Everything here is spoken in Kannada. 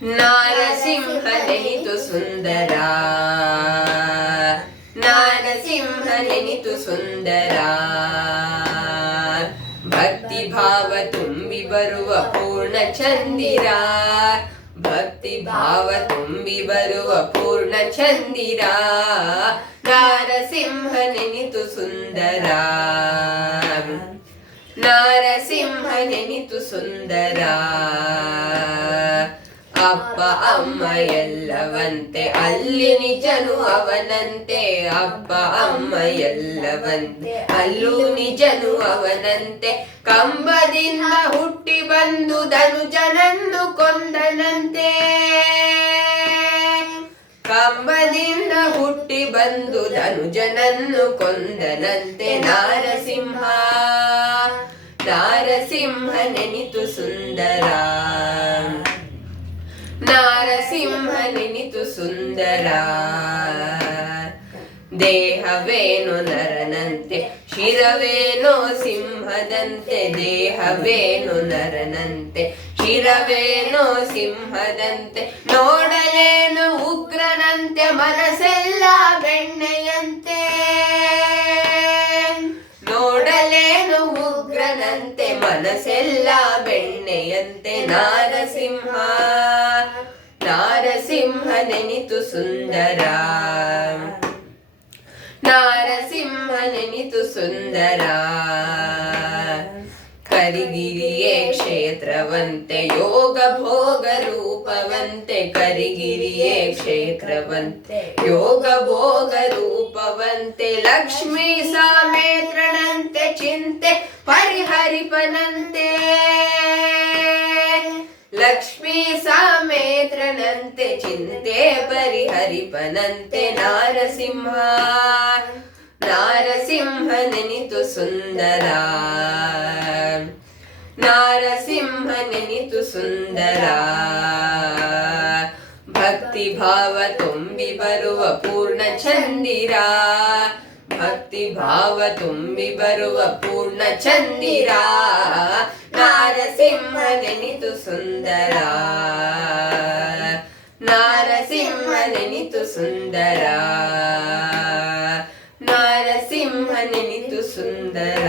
ನಾರಸಿಂಹನೆನಿತು ಸುಂದರ, ನಾರಸಿಂಹನೆನಿತು ಸುಂದರ. ಭಕ್ತಿ ಭಾವ ತುಂಬಿ ಬರುವ ಪೂರ್ಣ ಚಂದಿರ, ಭಕ್ತಿ ಭಾವ ತುಂಬಿ ಬರುವ ಪೂರ್ಣ ಚಂದಿರ. ನಾರಸಿಂಹನೆನಿತು ಸುಂದರ, ನಾರಸಿಂಹನೆನಿತು ಸುಂದರ. ಅಪ್ಪ ಅಮ್ಮ ಎಲ್ಲವಂತೆ ಅಲ್ಲಿ ನಿಜನು ಅವನಂತೆ, ಅಪ್ಪ ಅಮ್ಮ ಎಲ್ಲವಂತೆ ಅಲ್ಲೂ ನಿಜನು ಅವನಂತೆ. ಕಂಬದಿಂದ ಹುಟ್ಟಿ ಬಂದು ಧನುಜನನ್ನು ಕೊಂದನಂತೆ, ಕಂಬದಿಂದ ಹುಟ್ಟಿ ಬಂದು ಧನುಜನನ್ನು ಕೊಂದನಂತೆ. ನಾರಸಿಂಹ, ನಾರಸಿಂಹನೆನಿತು ಸುಂದರ, ನಾರಸಿಂಹನೆನಿತು ಸುಂದರ. ದೇಹವೇನೋ ನರನಂತೆ ಶಿರವೇನೋ ಸಿಂಹದಂತೆ, ದೇಹವೇನೋ ನರನಂತೆ ಶಿರವೇನೋ ಸಿಂಹದಂತೆ. ನೋಡಲೇನು ಉಗ್ರನಂತೆ ಮನಸ್ಸೆಲ್ಲ ಬೆಣ್ಣೆಯಂತೆ, ನೋಡಲೇನು ಉಗ್ರನಂತೆ ಮನಸ್ಸೆಲ್ಲ ಬೆಣ್ಣೆಯಂತೆ. ನಾರಸಿಂಹ, ನಾರಸಿಂಹನೆನಿತು ಸುಂದರ, ನಾರಸಿಂಹನೆನಿತು ಸುಂದರ. ಕರಿಗಿರಿಯೇ ಕ್ಷೇತ್ರವಂತೆ ಯೋಗ ಭೋಗ ರೂಪವಂತೆ, ಕರಿಗಿರಿಯೇ ಕ್ಷೇತ್ರವಂತೆ ಯೋಗ ಭೋಗ ರೂಪವಂತೆ. ಲಕ್ಷ್ಮೀ ಸಮೇತ್ರನಂತೆ ಚಿಂತೆ ಪರಿಹರಿಪನಂತೆ, ಲಕ್ಷ್ಮೀ ಸಮೇತ್ರನಂತೆ ಚಿಂತೆ ಪರಿಹರಿಪನಂತೆ. ನಾರಸಿಂಹ, ನಾರಸಿಂಹನೆನಿತು ಸುಂದರ, ನಾರಸಿಂಹನೆನಿತು ಸುಂದರ. ಭಕ್ತಿ ಭಾವ ತುಂಬಿ ಬರುವ ಪೂರ್ಣ ಚಂದಿರ, ಭಕ್ತಿ ಭಾವ ತುಂಬಿ ಬರುವ ಪೂರ್ಣ ಚಂದಿರ. ನಾರಸಿಂಹನೆನಿತು ಸುಂದರ, ನಾರಸಿಂಹನೆನಿತು ಸುಂದರ, ನಾರಸಿಂಹನೆನಿತು ಸುಂದರ.